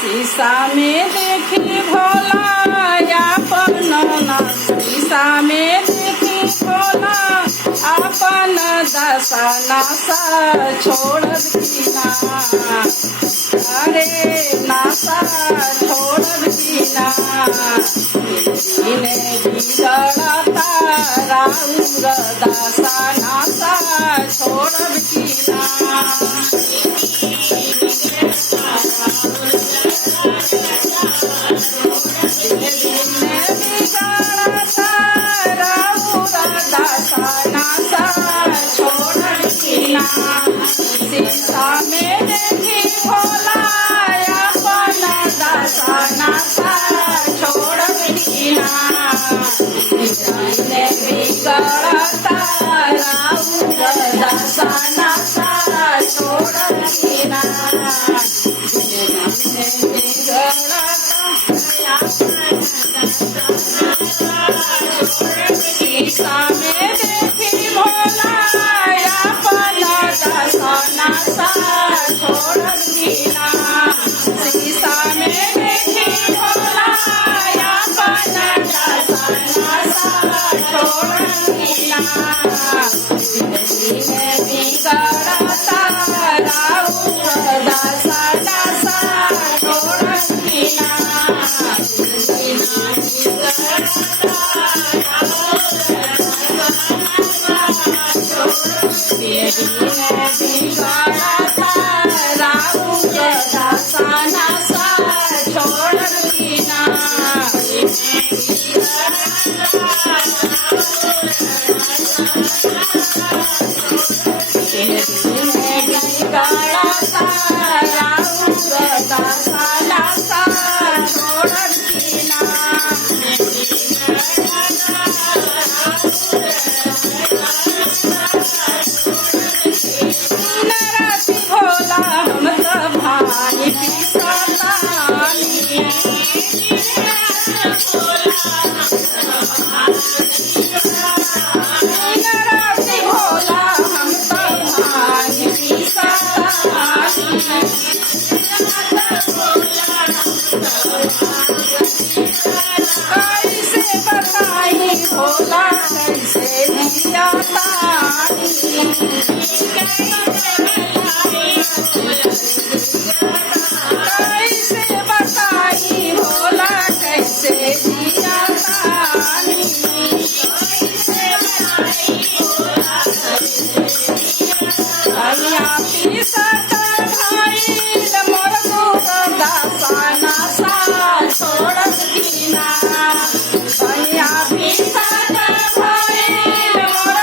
शीशा में देखी भोला अपन शीशा में देखी भोला अपन दशा नशा छोड़ दीना अरे नशा छोड़ दीना इन्हें बिगड़ता राउर दशा नशा छोड़ दीना शीशा में देखी भोला अपन दशा नशा छोड़ दीना बिगड़ता राउर दशा नशा छोड़ दीना शीशा में देखी भोला अपन दशा नशा छोड़ दीना शीशा में देखी भोला अपन दशा नशा छोड़ दीना बिगड़ता राउर दशा नशा छोड़ दीना भोला कैसे दिया कैसे बताई भोला कैसे दिया भैया पीसत भइल मोर दशा नशा छोड़ दीना भैया पीसत भइल मोर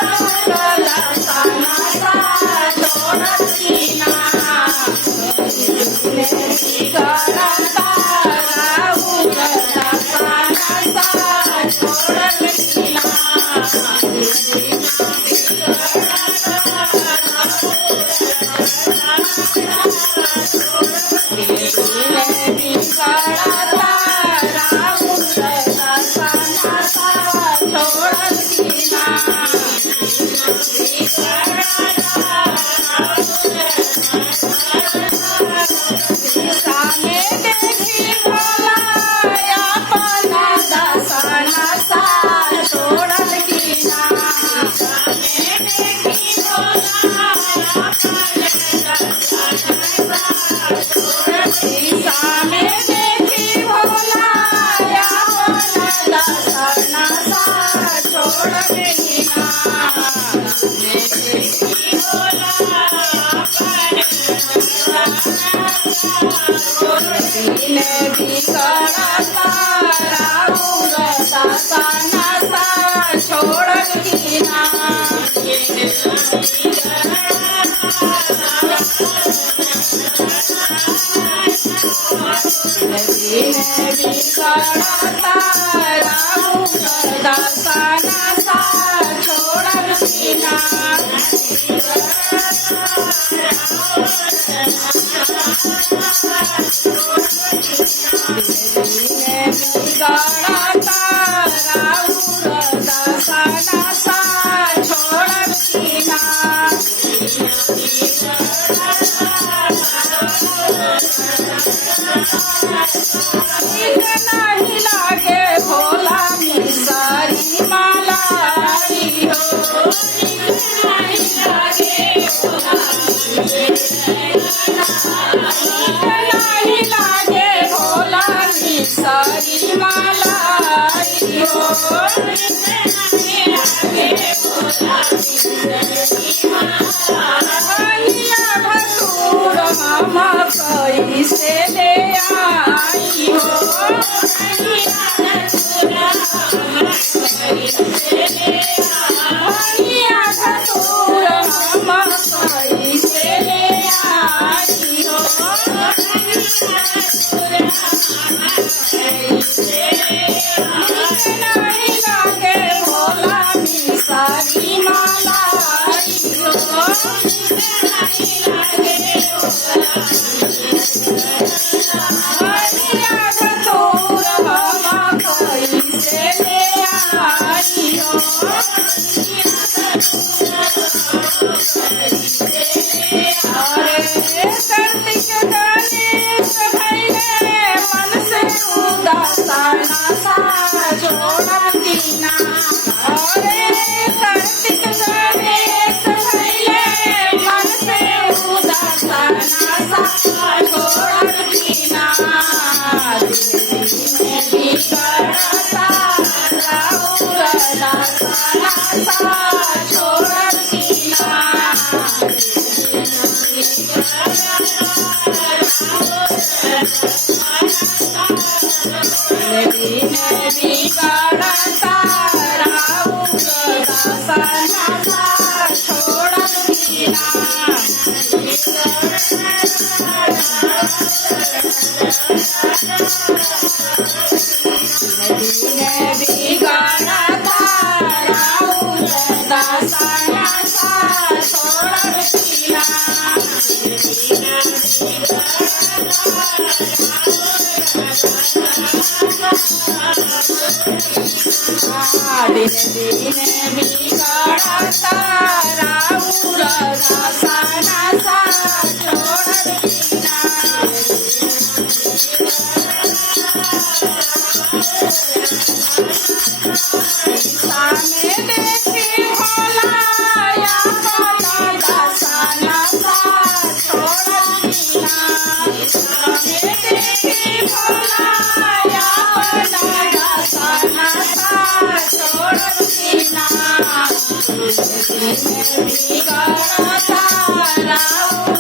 दशा नशा छोड़ दीना बिगड़ता राउर दशा नशा छोड़ दीना छोड़ हम कैसे ले आई हो भंगिया धतूर हम कैसे ले आई हो नहीं लागे भोला मिसारी मलाई हो भंगिया धतूर हम कैसे ले आई हो अरे कार्तिक गणेश भैले मन से उदासना सा छोड़ती ना अरे कार्तिक गणेश भैले मन से उदासना सा छोड़ती ना भी करता राउर दासना सा छोड़ती ना बिगड़ता राउर दासना सा छोड़ती ना बिगड़ता राउर दासना सा छोड़ती ना दिन दिन बिगड़ता राउर दासना सा छोड़ती ना सामने देखी भोला अपन दासना सा छोड़ती ना सामने देखी भोला अपन दासना सा छोड़ती ना बिगड़ता राउर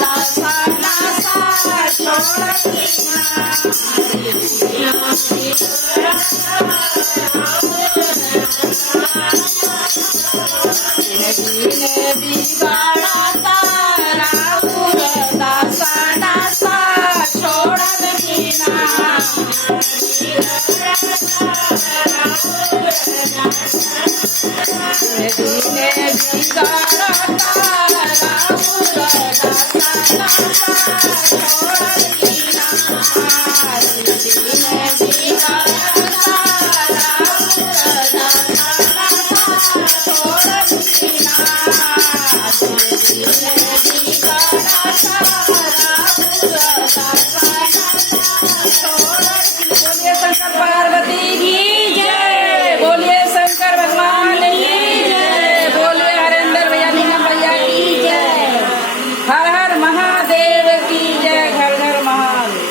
दासना सा छोड़ती ना बिगड़ता राउर दासना सा छोड़ती ना बिगड़ता राउर दासना सा छोड़ती ना बिगड़ता बोलिए शंकर पार्वती की जय बोलिए शंकर भगवान की जय बोलिए हरेंद्र भैया नीलम भैया की जय हर हर महादेव की जय घर घर महादेव।